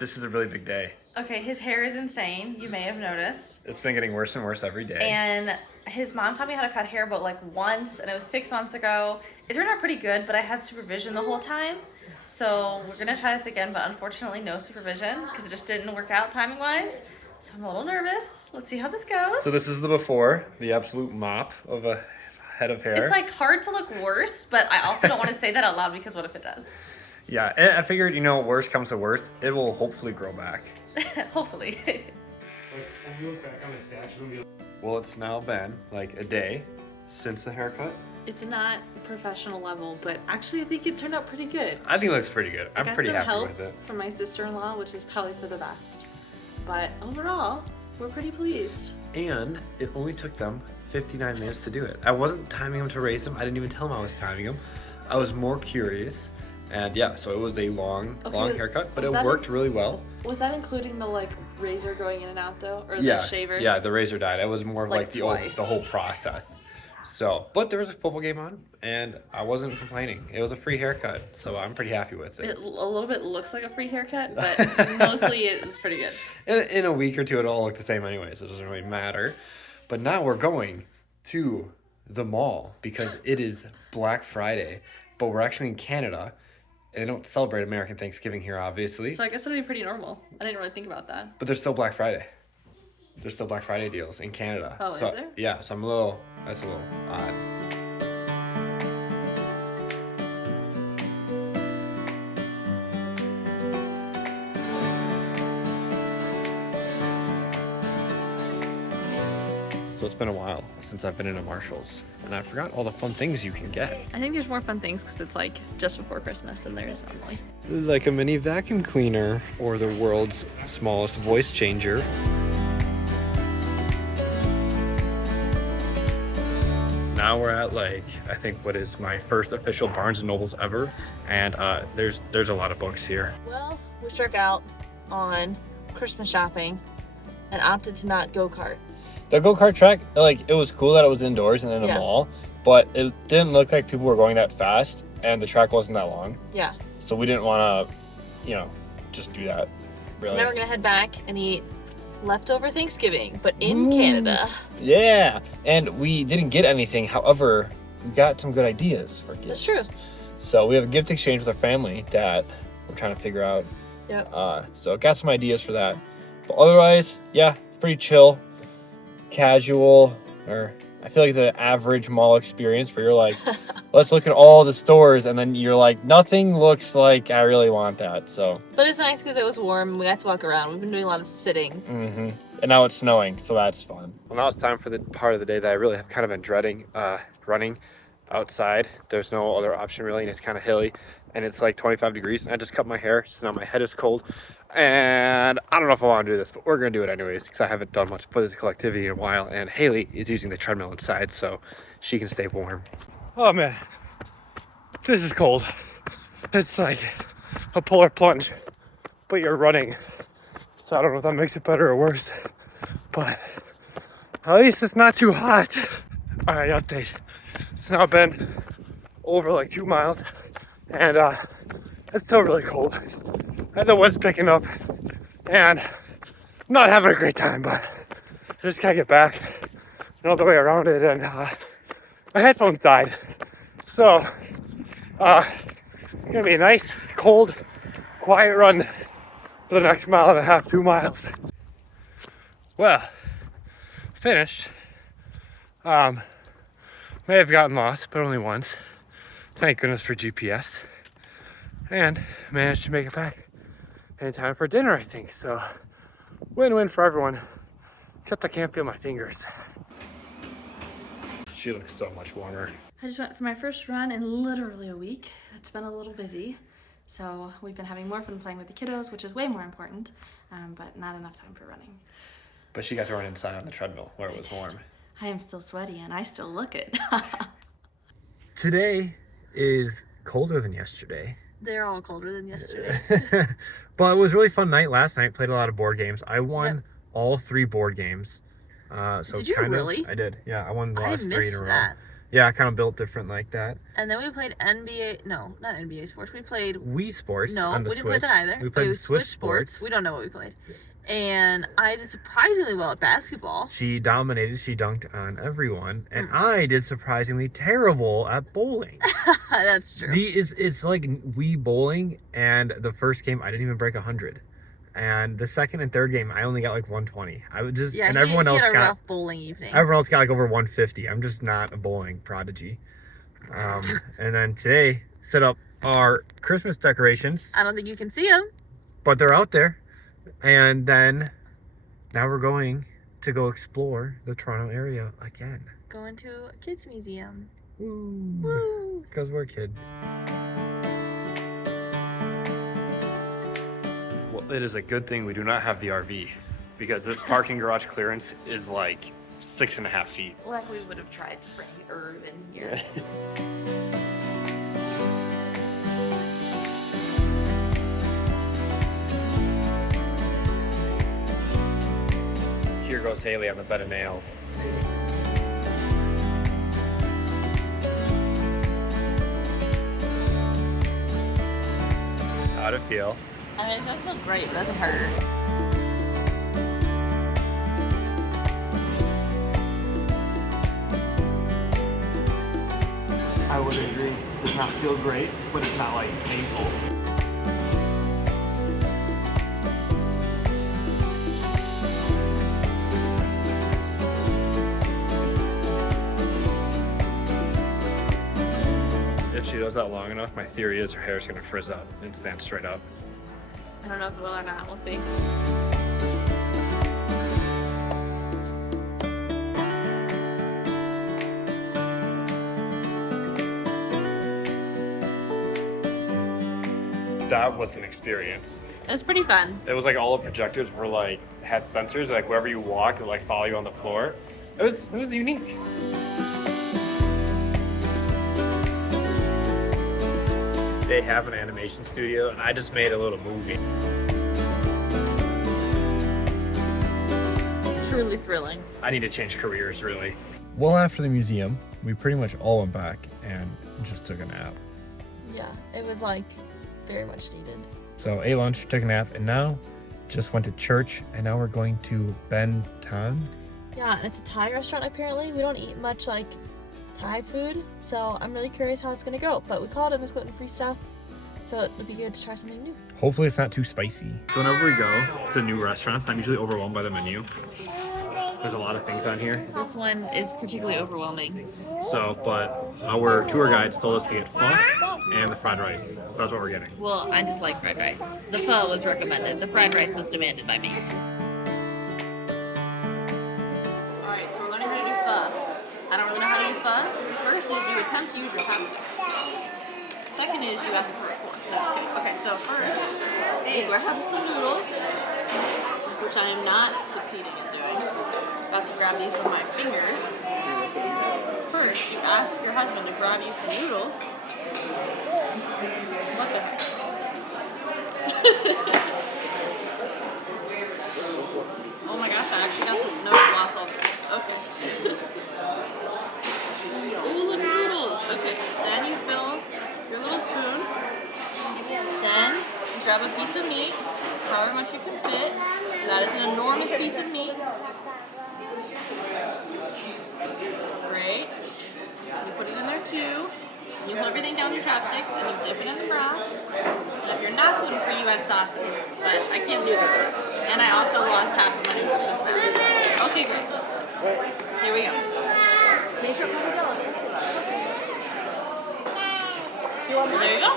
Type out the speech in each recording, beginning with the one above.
This is a really big day. Okay, his hair is insane. You may have noticed. It's been getting worse and worse every day. And his mom taught me how to cut hair, but like once, and it was 6 months ago. It turned out pretty good, but I had supervision the whole time. So we're gonna try this again, but unfortunately no supervision because it just didn't work out timing wise. So I'm a little nervous. Let's see how this goes. So this is the before, the absolute mop of a head of hair. It's like hard to look worse, but I also don't want to say that out loud because what if it does? Yeah, and I figured, you know, worst comes to worst, it will hopefully grow back. Hopefully. Well, it's now been like a day since the haircut. It's not professional level, but actually I think it turned out pretty good. I think it looks pretty good. I'm pretty happy help with it. from my sister-in-law, which is probably for the best. But overall, we're pretty pleased. And it only took them 59 minutes to do it. I wasn't timing them to raise them. I didn't even tell them I was timing them. I was more curious. And yeah, so it was a long haircut, but it worked really well. Was that including the like razor going in and out though, or the shaver? Yeah, the razor died. It was more of like the whole process. So, but there was a football game on, and I wasn't complaining. It was a free haircut, so I'm pretty happy with it. It a little bit looks like a free haircut, but mostly it was pretty good. In a week or two, it'll all look the same anyway, so it doesn't really matter. But now we're going to the mall because it is Black Friday, but we're actually in Canada. And they don't celebrate American Thanksgiving here, obviously. So I guess it'll be pretty normal. I didn't really think about that. But there's still Black Friday. There's still Black Friday deals in Canada. Oh, so, is there? Yeah, so that's a little odd. So it's been a while since I've been in a Marshall's, and I forgot all the fun things you can get. I think there's more fun things because it's like just before Christmas than there is normally. Like a mini vacuum cleaner or the world's smallest voice changer. Now we're at like, I think what is my first official Barnes & Nobles ever, and there's a lot of books here. Well, we struck out on Christmas shopping and opted to not go-kart. The go-kart track, like, it was cool that it was indoors and in a mall, but it didn't look like people were going that fast, and the track wasn't that long. Yeah. So we didn't want to, you know, just do that, really. So now we're going to head back and eat leftover Thanksgiving, but in Canada. Yeah, and we didn't get anything. However, we got some good ideas for gifts. That's true. So we have a gift exchange with our family that we're trying to figure out. Yep. So got some ideas for that. But otherwise, yeah, pretty chill. Casual, or I feel like it's an average mall experience where you're like, let's look at all the stores, and then you're like, nothing looks like I really want that. So, but it's nice because it was warm. We got to walk around. We've been doing a lot of sitting. And now it's snowing, so that's fun. Well, now it's time for the part of the day that I really have kind of been dreading, running outside. There's no other option really, and it's kind of hilly, and it's like 25 degrees, and I just cut my hair, so now my head is cold. And I don't know if I want to do this, but we're going to do it anyways because I haven't done much physical activity in a while, and Haley is using the treadmill inside so she can stay warm. Oh man, this is cold. It's like a polar plunge, but you're running. So I don't know if that makes it better or worse, but at least it's not too hot. All right, update. It's now been over like 2 miles, and it's still really cold. And the wind's picking up, and I'm not having a great time, but I just gotta get back and all the way around it, and my headphones died. So, it's gonna be a nice, cold, quiet run for the next 1.5 miles, 2 miles. Well, finished. May have gotten lost, but only once. Thank goodness for GPS. And managed to make it back in time for dinner, I think. So, win-win for everyone. Except I can't feel my fingers. She looks so much warmer. I just went for my first run in literally a week. It's been a little busy. So we've been having more fun playing with the kiddos, which is way more important, but not enough time for running. But she got to run inside on the treadmill where it was warm. I am still sweaty and I still look it. Today is colder than yesterday. They're all colder than yesterday. But it was a really fun night last night. Played a lot of board games. I won all 3 board games. So did you really? I did. Yeah, I won the last 3 in a row. Yeah, kind of built different like that. And then we played NBA. No, not NBA Sports. We played Wii Sports. No, on the we didn't Switch. play that either. We played It the was Switch Sports. We don't know what we played. And I did surprisingly well at basketball. She dominated. She dunked on everyone, and I did surprisingly terrible at bowling. That's true. It's like Wii bowling, and the first game I didn't even break 100, and the second and third game I only got like 120. I would just and everyone else had a got rough bowling evening. Everyone else got like over 150. I'm just not a bowling prodigy. And then today set up our Christmas decorations. I don't think you can see them, but they're out there. And then now we're going to go explore the Toronto area again. Going to a kids museum. Woo! Woo! Because we're kids. Well, it is a good thing we do not have the RV, because this parking garage clearance is like 6.5 feet. Like we would have tried to bring Irv in here. Here goes Haley on the bed of nails. How'd it feel? I mean, it doesn't feel great, but it doesn't hurt. I would agree. It does not feel great, but it's not like painful. If she does that long enough, my theory is her hair is going to frizz up and stand straight up. I don't know if it will or not. We'll see. That was an experience. It was pretty fun. It was like all the projectors were like had sensors, like wherever you walk, it would like follow you on the floor. It was unique. They have an animation studio, and I just made a little movie. Truly thrilling. I need to change careers, really. Well, after the museum, we pretty much all went back and just took a nap. Yeah, it was like very much needed. So ate lunch, took a nap, and now just went to church, and now we're going to Ben Tan. Yeah, and it's a Thai restaurant apparently. We don't eat much like Thai food, so I'm really curious how it's gonna go. But we called it and there's gluten-free stuff, so it'll be good to try something new. Hopefully it's not too spicy. So whenever we go to new restaurants, I'm usually overwhelmed by the menu. There's a lot of things on here. This one is particularly overwhelming. So, but our tour guides told us to get pho and the fried rice. So that's what we're getting. Well, I just like fried rice. The pho was recommended. The fried rice was demanded by me. Alright, so we're learning how to do pho. I don't really know how to do pho. First is you attempt to use your chopsticks. Second is you ask for a fork. No, just kidding. Okay, so first, you grab some noodles, which I am not succeeding in doing. About to grab these with my fingers. First, you ask your husband to grab you some noodles. What the heck? Oh my gosh, I actually got some nose gloss all over this. Okay. Ooh, look, noodles. Okay, then you fill your little spoon. Then you grab a piece of meat, however much you can fit. That is an enormous piece of meat. Great. You put it in there too. You put everything down your chopsticks and you dip it in the broth. And if you're not gluten-free, you add sauces. But I can't do those. And I also lost half of my noodles just now. Okay, great. Here we go. There you go.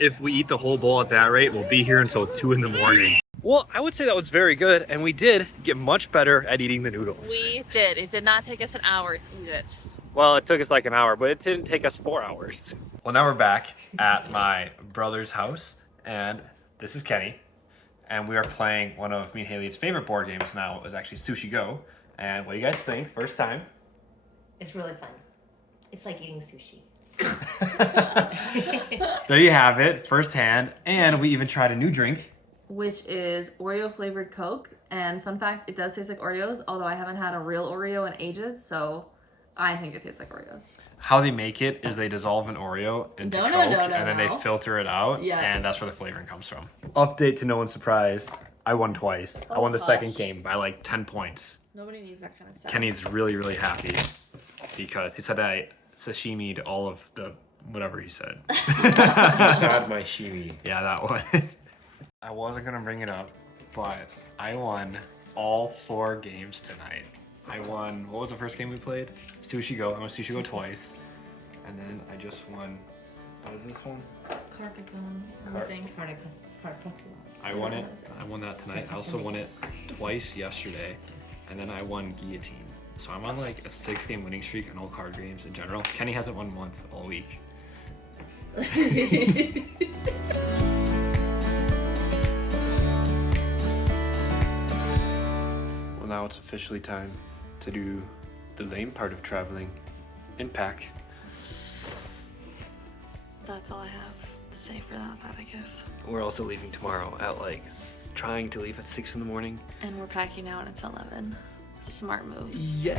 If we eat the whole bowl at that rate, we'll be here until 2 in the morning. Well, I would say that was very good, and we did get much better at eating the noodles. We did. It did not take us an hour to eat it. Well, it took us like an hour, but it didn't take us 4 hours. Well, now we're back at my brother's house, and this is Kenny. And we are playing one of me and Haley's favorite board games now. It was actually Sushi Go. And what do you guys think? First time? It's really fun. It's like eating sushi. There you have it, firsthand. And we even tried a new drink. Which is Oreo flavored Coke. And fun fact, it does taste like Oreos, although I haven't had a real Oreo in ages, so I think it tastes like Oreos. How they make it is they dissolve an Oreo into No, Coke, no, no, no, and then they no. filter it out, Yeah. and that's where the flavoring comes from. Update to no one's surprise, I won twice. I Oh, won the second hush. game by like 10 points. Nobody needs that kind of stuff. Kenny's really, really happy because he said I sashimi'd all of the whatever he said. Sad my shimi. Yeah, that one. I wasn't gonna bring it up, but I won all 4 games tonight. I won, what was the first game we played? Sushi Go. I won Sushi Go twice. And then I just won, what is this one? I won it. I won that tonight. I also won it twice yesterday. And then I won Guillotine. So I'm on like a 6-game winning streak on all card games in general. Kenny hasn't won once all week. Well, now it's officially time to do the lame part of traveling and pack. That's all I have to say for that, I guess. We're also leaving tomorrow at like, trying to leave at 6 in the morning. And we're packing now and it's 11. Smart moves. Yay!